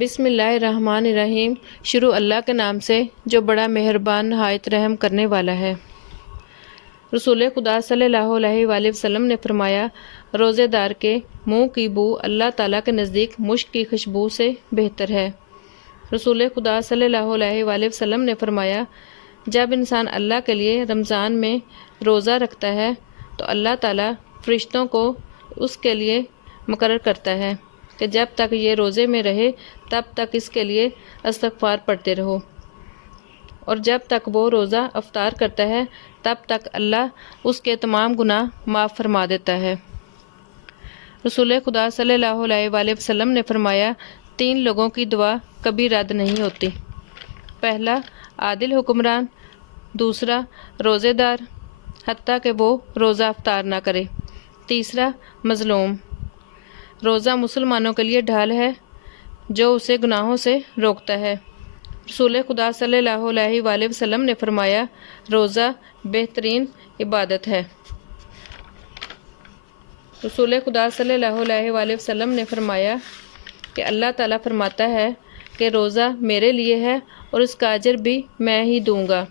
بسم اللہ الرحمن الرحیم۔ شروع اللہ کے نام سے جو بڑا مہربان نہایت رحم کرنے والا ہے۔ رسول خدا صلی اللہ علیہ وآلہ وسلم نے فرمایا، روزے دار کے منہ کی بو اللہ تعالیٰ کے نزدیک مشک کی خوشبو سے بہتر ہے۔ رسول خدا صلی اللہ علیہ وآلہ وسلم نے فرمایا، جب انسان اللہ کے لیے رمضان میں روزہ رکھتا ہے تو اللہ تعالیٰ فرشتوں کو اس کے لیے مقرر کرتا ہے کہ جب تک یہ روزے میں رہے تب تک اس کے لیے استغفار پڑھتے رہو، اور جب تک وہ روزہ افطار کرتا ہے تب تک اللہ اس کے تمام گناہ معاف فرما دیتا ہے۔ رسول خدا صلی اللہ علیہ وآلہ وسلم نے فرمایا، 3 لوگوں کی دعا کبھی رد نہیں ہوتی۔ پہلا، عادل حکمران۔ دوسرا، روزے دار حتیٰ کہ وہ روزہ افطار نہ کرے۔ تیسرا، مظلوم۔ روزہ مسلمانوں کے لیے ڈھال ہے جو اسے گناہوں سے روکتا ہے۔ رسول خدا صلی اللہ علیہ وآلہ وسلم نے فرمایا، روزہ بہترین عبادت ہے۔ رسول خدا صلی اللہ علیہ وآلہ وسلم نے فرمایا کہ اللہ تعالیٰ فرماتا ہے کہ روزہ میرے لیے ہے اور اس کا اجر بھی میں ہی دوں گا۔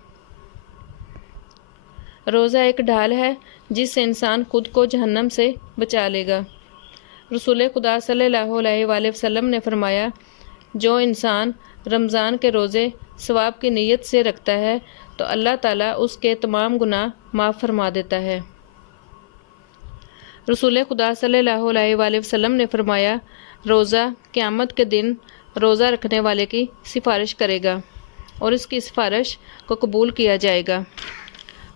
روزہ ایک ڈھال ہے جس سے انسان خود کو جہنم سے بچا لے گا۔ رسول خدا صلی اللہ علیہ وآلہ وسلم نے فرمایا، جو انسان رمضان کے روزے ثواب کی نیت سے رکھتا ہے تو اللہ تعالیٰ اس کے تمام گناہ معاف فرما دیتا ہے۔ رسول خدا صلی اللہ علیہ وآلہ وسلم نے فرمایا، روزہ قیامت کے دن روزہ رکھنے والے کی سفارش کرے گا اور اس کی سفارش کو قبول کیا جائے گا۔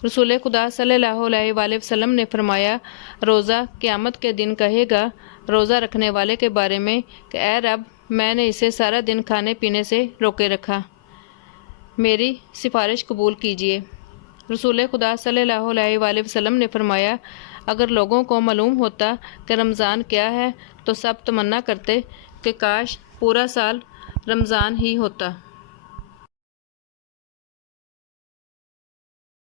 رسول خدا صلی اللہ علیہ وآلہ وسلم نے فرمایا، روزہ قیامت کے دن کہے گا روزہ رکھنے والے کے بارے میں کہ اے رب، میں نے اسے سارا دن کھانے پینے سے روکے رکھا، میری سفارش قبول کیجیے۔ رسول خدا صلی اللہ علیہ وآلہ وسلم نے فرمایا، اگر لوگوں کو معلوم ہوتا کہ رمضان کیا ہے تو سب تمنا کرتے کہ کاش پورا سال رمضان ہی ہوتا۔